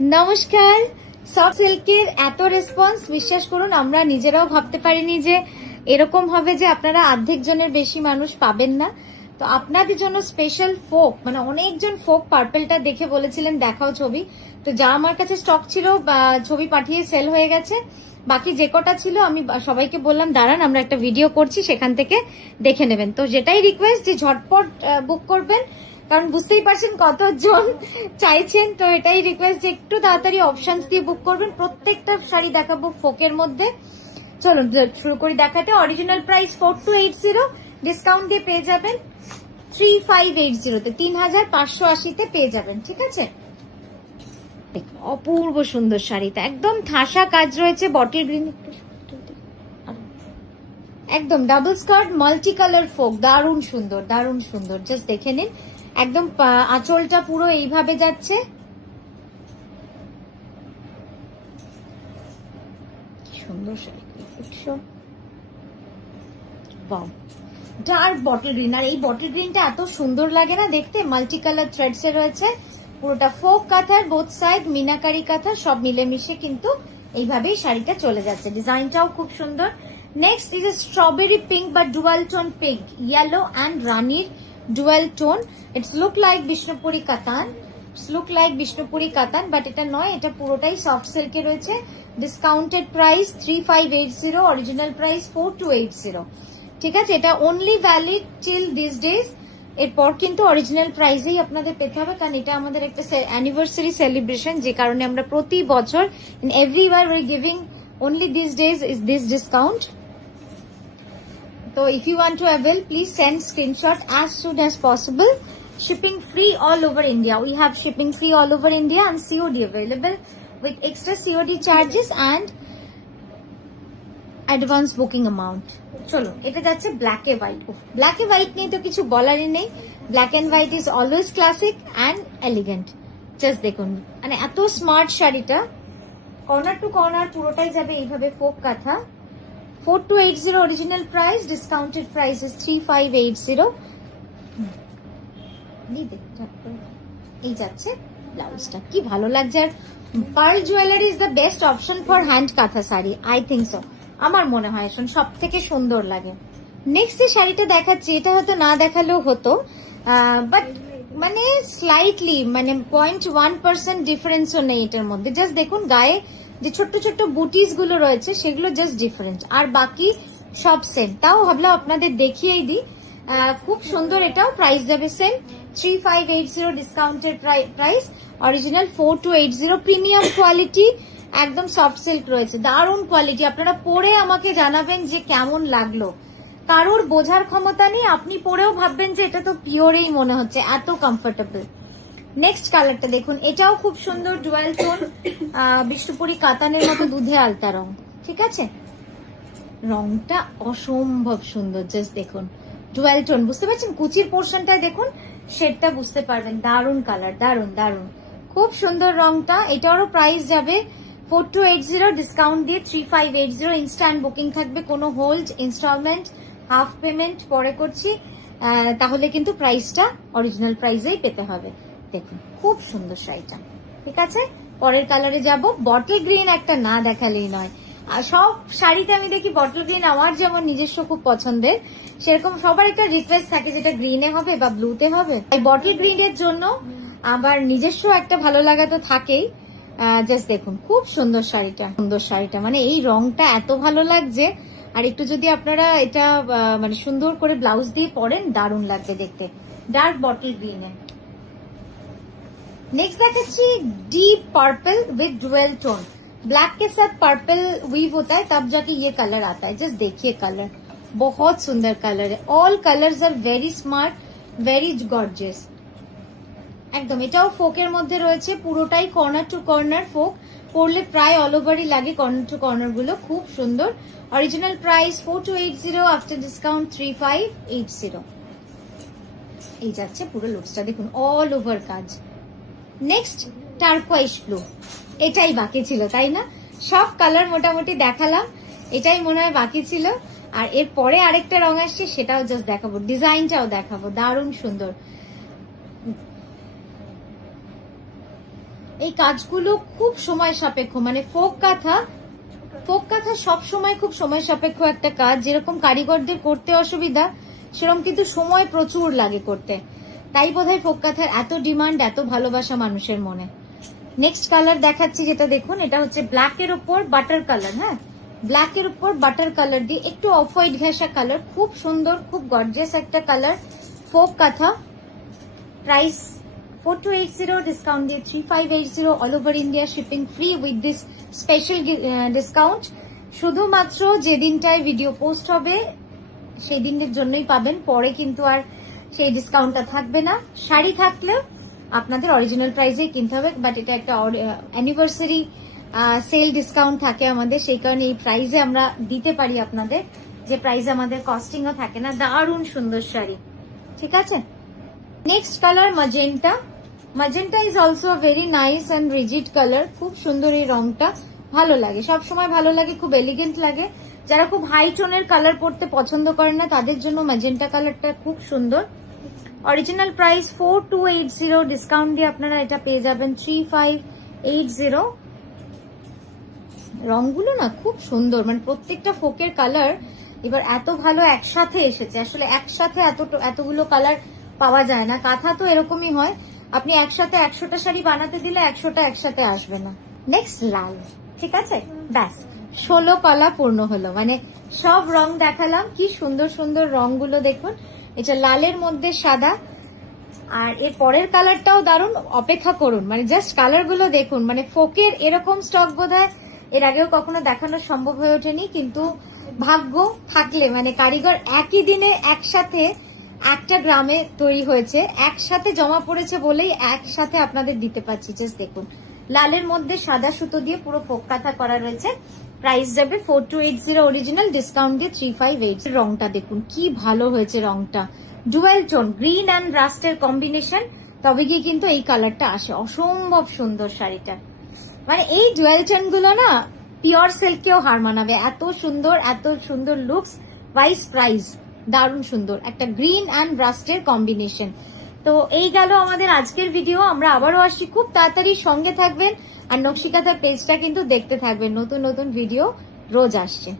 নমস্কার। সফট সিল্কের এত রেসপন্স বিশ্বাস করুন আমরা নিজেরাও ভাবতে পারিনি যে এরকম হবে, যে আপনারা অর্ধেক জনের বেশি মানুষ পাবেন না। তো আপনাদের জন্য স্পেশাল ফোক, মানে অনেকজন ফোক পার্পেলটা দেখে বলেছিলেন দেখাও ছবি, তো যা আমার কাছে স্টক ছিল ছবি পাঠিয়ে সেল হয়ে গেছে। বাকি যে কটা ছিল আমি সবাইকে বললাম দাঁড়ান আমরা একটা ভিডিও করছি, সেখান থেকে দেখে নেবেন। তো যেটাই রিকোয়েস্ট যে ঝটপট বুক করবেন, কারণ বুঝতেই পারছেন কতজন চাইছেন। তো এটাই রিকোয়েস্ট যে একটু তাড়াতাড়ি অপশনস দিয়ে বুক করবেন। প্রত্যেকটা শাড়ি দেখাবো ফোকের মধ্যে। চলুন শুরু করি দেখাতে। অরিজিনাল প্রাইস 4280, ডিসকাউন্ট দিয়ে পেয়ে যাবেন 3580 তে, 3580 তে পেয়ে যাবেন। ঠিক আছে, অপূর্ব সুন্দর শাড়িটা, একদম ঠাসা কাজ রয়েছে, বটল গ্রিন, একদম double skirt, multi colour folk, দারুণ সুন্দর দারুণ সুন্দর। জাস্ট দেখে নিন, একদম আঁচলটা পুরো এইভাবে যাচ্ছে। সুন্দর শাড়ি, ডার্ক বটল গ্রিন। আর এই বটল গ্রিনটা এত সুন্দর লাগে না দেখতে, মাল্টি কালার থ্রেডস এ রয়েছে, পুরোটা ফোক কাঁথার, বোথ সাইড মিনাকারি কাঁথা, সব মিলেমিশে কিন্তু এইভাবেই শাড়িটা চলে যাচ্ছে। ডিজাইনটাও খুব সুন্দর। Next is a strawberry pink বা dual tone pink, yellow and রানির dual tone. It's look like Bishnupuri কাতান, লুক লাইক বিষ্ণুপুরি কাতান, বাট এটা নয়, এটা পুরোটাই সফট সিল্কে রয়েছে। Discounted price 3580, original price 4280। ঠিক আছে, এটা only valid till this days. এরপর কিন্তু অরিজিনাল প্রাইসেই আপনাদের পেতে হবে, কারণ এটা আমাদের একটা অ্যানিভার্সারি সেলিব্রেশন, যে কারণে আমরা প্রতি বছর in everywhere we giving only these days is this discount. So if you want to avail, please send screenshot as soon as possible. Shipping free all over India. We have shipping free all over India and COD available with extra COD charges and advance booking amount. চলো এটা যাচ্ছে black এ white. Black এ white নিয়ে তো কিছু বলারই নেই, black and white is always classic and elegant. Just দেখুন, মানে এত স্মার্ট শাড়িটা, কর্নার টু কর্নার পুরোটাই যাবে এইভাবে folk kantha. 4280 original price, discounted price is 3580। এই যাচ্ছে ব্লাউজটা, কি ভালো লাগছে। আর pearl jewellery is the best option for hand kantha sari, I think so, আমার মনে হয় এখন সব থেকে সুন্দর লাগে। নেক্সট যে শাড়িটা দেখাচ্ছি, এটা হয়তো না দেখালেও হতো, বাট মানে স্লাইটলি, মানে 0.1% ডিফারেন্সও নেই এটার মধ্যে। জাস্ট দেখুন গায়ে যে ছোট্ট ছোট্ট বুটিস গুলো রয়েছে সেগুলো জাস্ট ডিফারেন্ট, আর বাকি সব সেম। তাও ভাবলাম আপনাদের দেখিয়েই দিই, খুব সুন্দর। এটাও প্রাইস যাবে same 3580, discounted price. Original 4280, premium quality, একদম সফট সিল্ক রয়েছে, দারুণ কোয়ালিটি। আপনারা পরে আমাকে জানাবেন যে কেমন লাগলো। কারোর বোঝার ক্ষমতা নেই, আপনি পরেও ভাববেন যে এটা তো পিওরেই মনে হচ্ছে, এত কমফোর্টেবল। নেক্সট কালারটা দেখুন, এটাও খুব সুন্দর, ডুয়াল টোন, বিষ্ণুপুরি কাতানের মতো দুধে আলতা রং। ঠিক আছে, রংটা অসম্ভব সুন্দর। জাস্ট দেখুন ডুয়াল টোন, বুঝতে পারছেন কুচির পোর্শনটায় দেখুন, শেডটা বুঝতে পারবেন। দারুণ কালার, দারুণ দারুণ, খুব সুন্দর রংটা। এটারও প্রাইস যাবে 4280, ডিসকাউন্ট দিয়ে 3580। ইনস্ট্যান্ট বুকিং থাকবে, কোনো হোল্ড, ইনস্টলমেন্ট, হাফ পেমেন্ট পরে করছি, তাহলে কিন্তু প্রাইসটা অরিজিনাল প্রাইসেই পেতে হবে। দেখুন খুব সুন্দর শাড়িটা। ঠিক আছে, পরের কালারে যাব। বটল গ্রিন একটা না দেখালেই নয়, আর সব শাড়িতে আমি দেখি বটল গ্রিন, আমার যেমন নিজস্ব খুব পছন্দের, সেরকম সবার একটা রিকোয়েস্ট থাকে যেটা গ্রিনে হবে বা ব্লুতে হবে। এই বটল গ্রিনের জন্য আবার নিজস্ব একটা ভালো লাগা তো থাকেই। জাস্ট দেখুন খুব সুন্দর শাড়িটা, সুন্দর শাড়িটা, মানে এই রংটা এত ভালো লাগছে। আর একটু যদি আপনারা এটা মানে সুন্দর করে ব্লাউজ দিয়ে পরেন, দারুণ লাগবে দেখতে। ডার্ক বটল গ্রিনে। नेक्स्ट देखेছি deep purple with dual tone, black के साथ पर्पल वीव होता है तब जाके ये कलर आता है। जस्ट देखिए कलर, बहुत सुंदर कलर है। All colours are very smart, very gorgeous. একদম এটাও ফোকের মধ্যে রয়েছে, পুরোটাই কর্নার টু কর্নার ফোক, পরলে প্রায় অল ওভারই লাগে কর্নার টু কর্নার গুলো, খুব সুন্দর। Original price 4280, after discount 3580। এই যাচ্ছে পুরো লুকসটা, দেখুন অল ওভার কাজ। নেক্সট টার্কোয়াইশ ব্লু, এটাই বাকি ছিল তাই না? সব কালার মোটামুটি দেখালাম, এটাই মনে হয় বাকি ছিল। আর এর পরে আরেকটা রং আসছে, সেটাও জাস্ট দেখাবো, ডিজাইনটাও দেখাবো, দারুণ সুন্দর। এই কাজগুলো খুব সময় সাপেক্ষ, মানে ফোক কাঁথা সব সময় খুব সময় সাপেক্ষ একটা কাজ। যেরকম কারিগরদের করতে অসুবিধা, সেরকম কিন্তু সময় প্রচুর লাগে করতে। তাই বোধহয় ফোক কাঁথার এত ডিমান্ড, এত ভালোবাসা মানুষের মনে। নেক্সট কালার দেখাচ্ছি, যেটা দেখুন, এটা হচ্ছে ব্ল্যাক এর উপর বাটার কালার। হ্যাঁ, ব্ল্যাক এর উপর বাটার কালার দিয়ে একটু অফ হোয়াইট ঘেঁষা কালার, খুব সুন্দর, খুব গর্জিয়াস একটা কালার। ফোক কাঁথা, প্রাইস 4280, ডিসকাউন্ট দিয়ে 3580, all over India shipping free with this special discount. শুধুমাত্র যেদিনটায় ভিডিও পোস্ট হবে সেই দিনের জন্যই পাবেন, পরে কিন্তু আর সেই ডিসকাউন্টটা থাকবে না। শাড়ি থাকলেও আপনাদের অরিজিনাল প্রাইসেই কিনতে হবে, বাট এটা একটা অ্যানিভার্সারি সেল ডিসকাউন্ট থাকে আমাদের, সেই কারণে এই প্রাইসে আমরা দিতে পারি আপনাদের, যে প্রাইসে আমাদের কস্টিংও থাকে না। দারুণ সুন্দর শাড়ি, ঠিক আছে। Next colour magenta. Magenta is also very nice and rigid colour. খুব সুন্দর এই রংটা, ভালো লাগে, সবসময় ভালো লাগে, খুব এলিগেন্ট লাগে। যারা খুব হাই টোনের কালার পরতে পছন্দ করেন না তাদের জন্য ম্যাজেন্টা কালারটা খুব সুন্দর। অরিজিনাল প্রাইস 4280, ডিসকাউন্ট দিয়ে আপনারা এটা পেয়ে যাবেন 3580। রংগুলো না খুব সুন্দর, মানে প্রত্যেকটা ফোকের কালার এবার এত ভালো একসাথে এসেছে। আসলে একসাথে এতগুলো কালার পাওয়া যায় না, কাঁথা তো এরকমই হয়, আপনি একসাথে 100টা শাড়ি বানাতে দিলে 100টা একসাথে আসবে না। নেক্সট লাল, ঠিক আছে, ব্যাস 16 কলা পূর্ণ হলো, মানে সব রং দেখালাম। কি সুন্দর সুন্দর রংগুলো দেখুন, এটা লালের মধ্যে সাদা, আর এর পরের কালারটাও দারুণ। অপেক্ষা করুন, মানে জাস্ট কালারগুলো দেখুন, মানে ফোকের এরকম স্টক বোধহয় এর আগেও কখনো দেখানো সম্ভব হয়ে ওঠেনি, কিন্তু ভাগ্য থাকলে, মানে কারিগর একই দিনে একসাথে একটা গ্রামে তৈরি হয়েছে, একসাথে জমা পড়েছে বলেই একসাথে আপনাদের দিতে পারছি। জাস্ট দেখুন, লালের মধ্যে সাদা সুতো দিয়ে পুরো ফোক কাঁথা করা রয়েছে। প্রাইস যাবে 4280, অরিজিনাল, ডিসকাউন্ট দিয়ে 3580। রংটা দেখুন কি ভালো হয়েছে, রংটা ডুয়েল টোন, গ্রিন অ্যান্ড রাস্টের কম্বিনেশন, তবে গিয়ে কিন্তু এই কালারটা আসে। অসম্ভব সুন্দর শাড়িটা, মানে এই ডুয়েল টোন গুলো না পিওর সিল্ককেও হার মানাবে, এত সুন্দর লুকস, ওয়াইজ প্রাইস, দারুণ সুন্দর একটা গ্রিন অ্যান্ড রাস্টের কম্বিনেশন। তো এই গেল আমাদের আজকের ভিডিও। আমরা আবারও আসছি খুব তাড়াতাড়ি, সঙ্গে থাকবেন আর নকশি কাঁথার পেজটা কিন্তু দেখতে থাকবেন, নতুন নতুন ভিডিও রোজ আসছে।